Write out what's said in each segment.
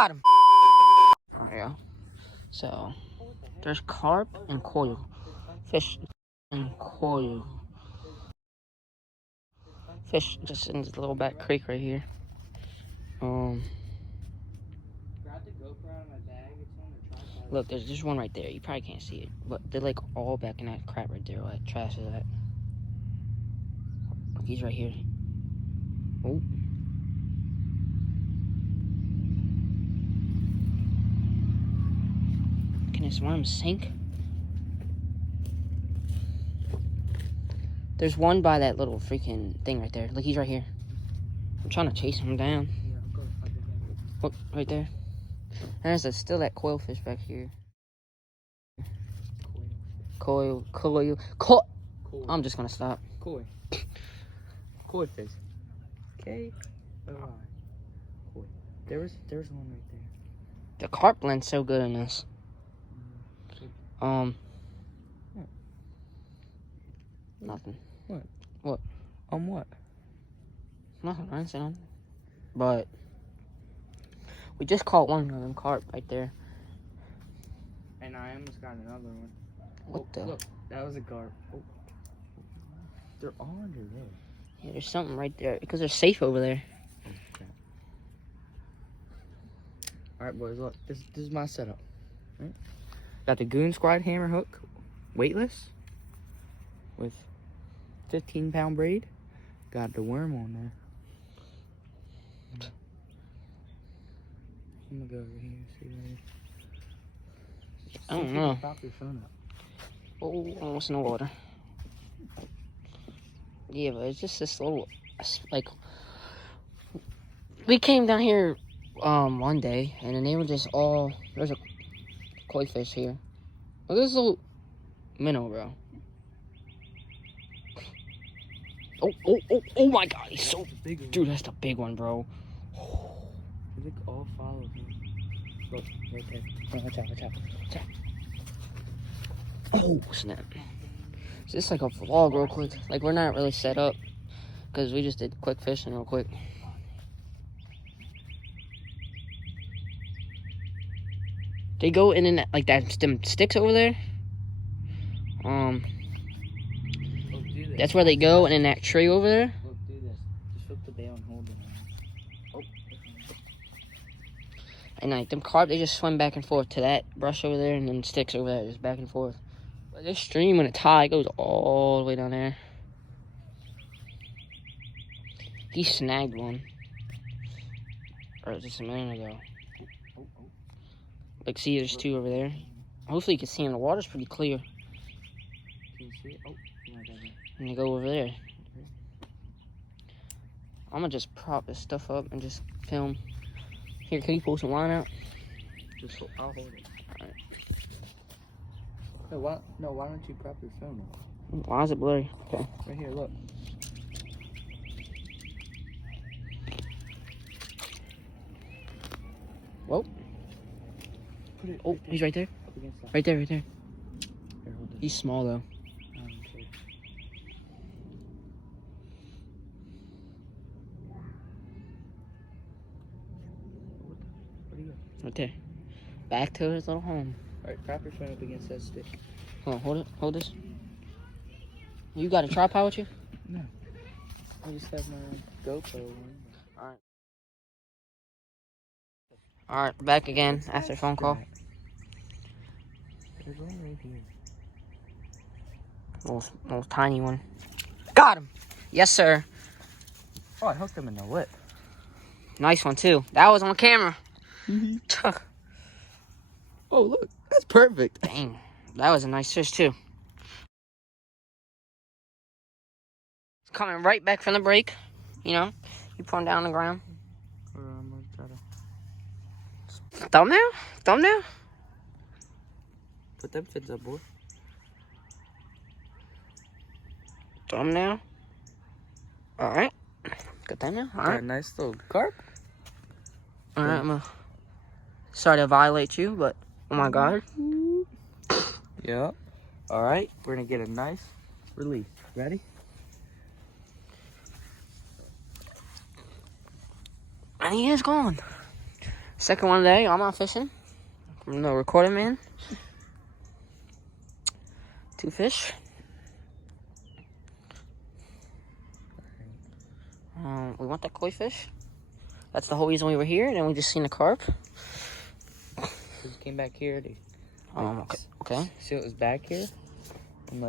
Got him. There we go. So, there's carp and coil. Fish and coil. Fish just in this little back creek right here. Look, there's just one right there. You probably can't see it, but they're like all back in that crap right there. What trash is that? Look, he's right here. Oh. Can this worm sink? There's one by that little freaking thing right there. Look, he's right here. I'm trying to chase him down. Look, right there. And there's still that coil fish back here. Coil. I'm just gonna stop. Koi fish. K-O-I. Koi. There's one right there. The carp blend's so good in this. Nothing. What? What? What? Nothing. I didn't say nothing. But we just caught one of them carp right there. And I almost got another one. What the? Look, that was a carp. Oh. They're all under there. Yeah, there's something right there because they're safe over there. Okay. All right, boys. Look, this is my setup. Right? Got the Goon Squad hammer hook, weightless, with 15-pound braid. Got the worm on there. I'm gonna go over here and see what it is. I don't know. Pop your phone up. Oh, almost in the water. Yeah, but it's just this little, like, we came down here one day, and then they were just all, there's a koi fish here. Look at this little minnow, bro. Oh my god, he's so big. Dude, that's the big one, bro. They all follow him. Look, right there. Oh, watch out. Oh, snap. Is this like a vlog real quick? Like, we're not really set up because we just did quick fishing real quick. They go in and like that, them sticks over there. That's where they go, and in that tree over there. Look, do this. Just flip the bail and hold it on. Oh. And like them carp, they just swim back and forth to that brush over there, and then sticks over there, just back and forth. But this stream, when it tide, goes all the way down there. He snagged one, or just a minute ago. Like, see, there's two over there. Hopefully, you can see them. The water's pretty clear. Can you see it? Oh, and they go over there. I'm gonna just prop this stuff up and just film. Here, can you pull some line out? I'll hold it. Alright. No, why don't you prop your phone up? Why is it blurry? Okay. Right here, look. Whoa. Oh, he's right there. Up against that. Right there. Here, hold it. He's small though. Okay. Where'd he go? Right there. Back to his little home. Alright, prop your phone up against that stick. Hold on, hold it. Hold this. You got a tripod with you? No. I just have my GoPro one. Alright. Alright, back again after phone call. There's one right here. Little tiny one. Got him! Yes, sir. Oh, I hooked him in the lip. Nice one, too. That was on camera. Oh, look. That's perfect. Dang. That was a nice fish, too. It's coming right back from the break. You know, you put him down on the ground. I'm gonna try to... Thumbnail? Put them fins up, boy. Thumbnail. Alright. Got that now? Got Alright. a nice little carp. Alright, I'm gonna... Sorry to violate you, but... Oh my god. Yep. Alright, we're gonna get a nice release. Ready? And he is gone. Second one today. I'm out fishing. I'm the recording man. 2 fish. We want that koi fish. That's the whole reason we were here. And then we just seen the carp. Just came back here to okay. see what was back here. And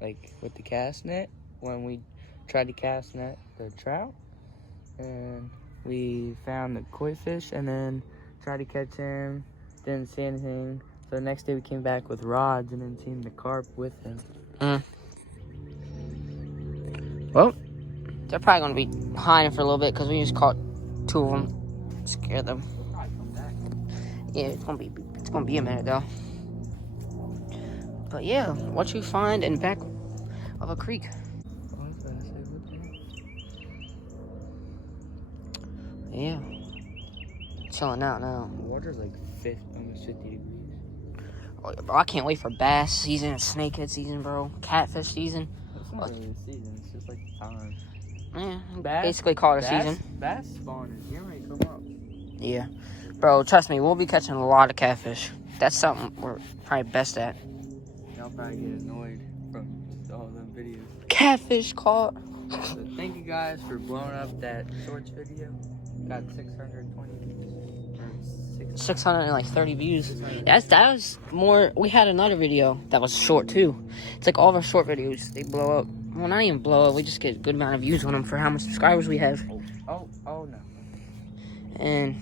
like with the cast net, when we tried to cast net the trout, and we found the koi fish, and then tried to catch him, didn't see anything. So the next day we came back with rods and then seen the carp with him. Well, they're probably gonna be hiding for a little bit because we just caught 2 of them. Scared them. We'll probably come back. Yeah, it's gonna be a minute though. But yeah, what you find in back of a creek. Yeah. Chilling out now. The water's like almost 50 degrees. Oh, yeah, bro, I can't wait for bass season and snakehead season, bro. Catfish season. It's not really the season, it's just like the time. Yeah, Bass, basically call it a season. Bass spawn is getting ready to come up. Yeah. Bro, trust me, we'll be catching a lot of catfish. That's something we're probably best at. Y'all probably get annoyed from all them videos. Catfish caught. So thank you guys for blowing up that shorts video. Got 620 views. 630 views. That was more. We had another video that was short too. It's like all of our short videos, they blow up. Well, not even blow up. We just get a good amount of views on them for how much subscribers we have. Oh no. And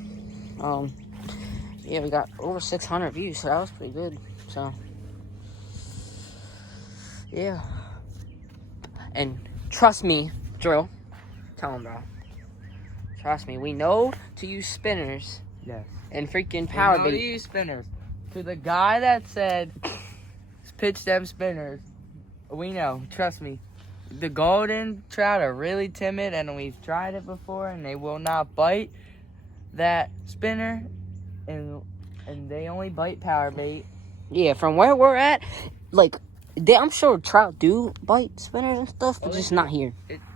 yeah, we got over 600 views, so that was pretty good. So yeah. And trust me, Drill. Tell him, bro. Trust me, we know to use spinners. Yes. And freaking power to use spinners. To the guy that said, pitch them spinners. We know. Trust me. The golden trout are really timid, and we've tried it before, and they will not bite that spinner, and they only bite power bait. Yeah, from where we're at, like, I'm sure trout do bite spinners and stuff, but just not here.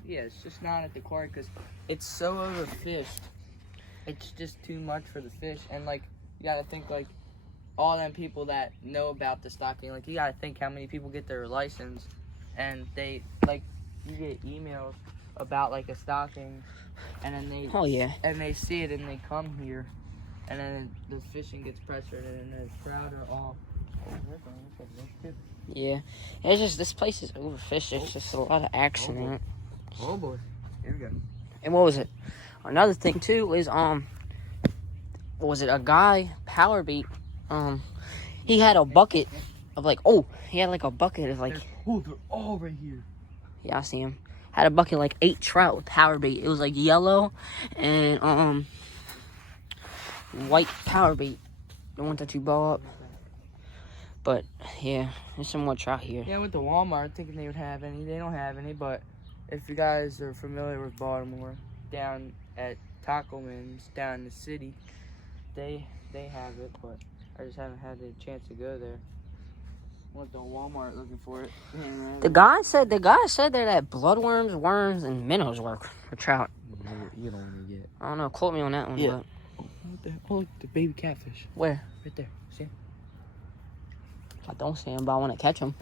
It's just not at the quarry because it's so overfished. It's just too much for the fish, and like you gotta think like all them people that know about the stocking. Like you gotta think how many people get their license, and they like you get emails about like a stocking, and then they and they see it and they come here, and then the fishing gets pressured, and then the trout are all. Yeah, it's just this place is overfished. It's just a lot of action in it. Oh boy, here we go. And what was it? Another thing too is what was it? A guy power beat. He had a bucket of like he had like a bucket of like. Oh, they're all right here. Yeah, I see him. Had a bucket of like 8 trout with power bait. It was like yellow and white power bait. The one that you blow up. But yeah, there's some more trout here. Yeah, I went to Walmart thinking they would have any. They don't have any, but if you guys are familiar with Baltimore, down at Tacoman's down in the city, they have it, but I just haven't had the chance to go there. Went to Walmart looking for it. The guy said there that bloodworms, worms, and minnows work for trout. You don't want to get. I don't know. Quote me on that one. Yeah. But Look, the baby catfish. Where? Right there. See him? I don't see him, but I want to catch him.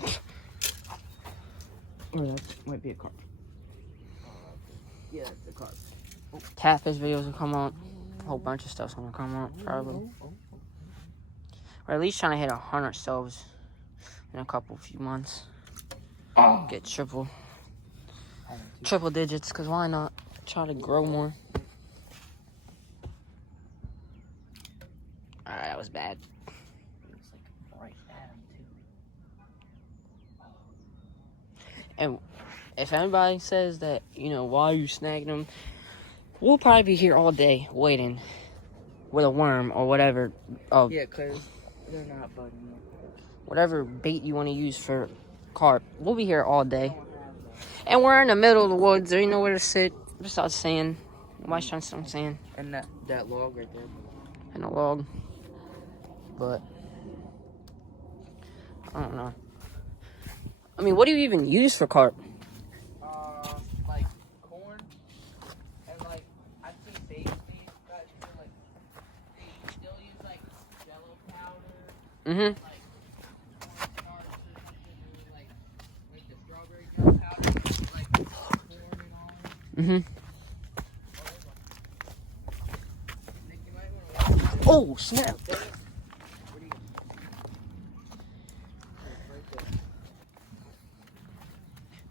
Or that might be a carp. Yeah, it's a carp. Catfish videos will come on. A whole bunch of stuff's gonna come on, probably. Or at least trying to hit 100 subs in a few months. Get triple digits, because why not? Try to grow more. Alright, that was bad. Looks like right at him, too. And if anybody says that, why are you snagging them? We'll probably be here all day waiting with a worm or whatever. Yeah, because they're not biting yet. Whatever bait you want to use for carp. We'll be here all day. And we're in the middle of the woods. There ain't nowhere to sit. Just out sand. Nobody's trying to sit on sand. And that log right there. And a log. But I don't know. I mean, what do you even use for carp? Like corn. And like, I've seen baits guys Mm-hmm. Mm-hmm. Oh, snap.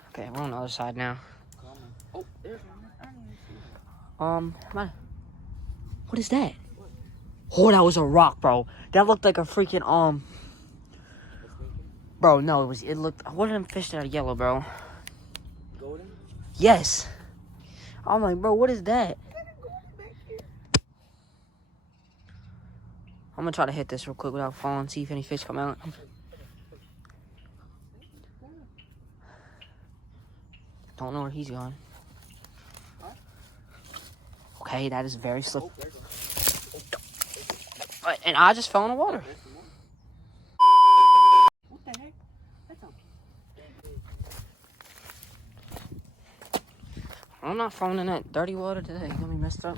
Okay, we're on the other side now. Oh, there's one. Man, what is that? Oh, that was a rock, bro. That looked like a freaking, bro, no, it looked, what are them fish that are yellow, bro? Golden? Yes. I'm like, bro, what is that? I'm gonna try to hit this real quick without falling, see if any fish come out. Don't know where he's going. Okay, that is very slippery. And I just fell in the water. What the heck? That's a... I'm not falling in that dirty water today. Got me messed up.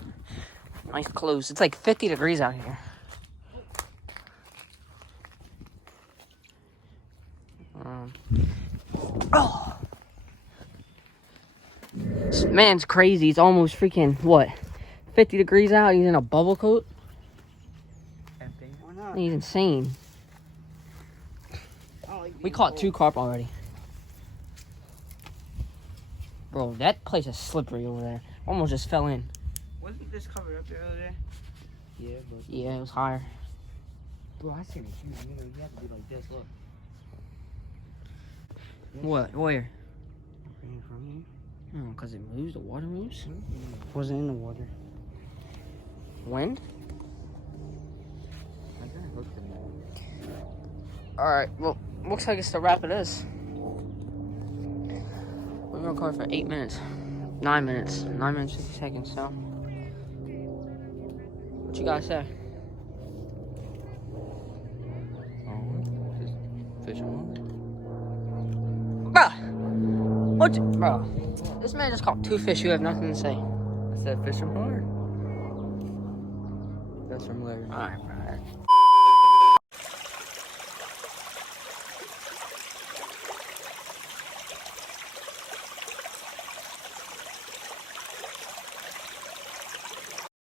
Nice clothes. It's like 50 degrees out here. Oh. This man's crazy. It's almost freaking, what, 50 degrees out. He's in a bubble coat. Why not? He's insane. We caught 2 carp already. Bro, that place is slippery over there. Almost just fell in. Wasn't this covered up the other day? Yeah, but... Yeah, it was higher. Bro, I seen a huge, you have to be like this, look. What? Where? From here. Oh, because it moves? The water moves? Wasn't in the water. Wind? I got hooked in there. Alright, well, looks like it's the wrap of this. We've been recording for 8 minutes. 9 minutes. 9 minutes, 50 seconds, so. What you guys say? Oh, just fish on. Bruh! What? Bro, this man just caught 2 fish. You have nothing to say. I said fish them hard. That's from Larry. Alright.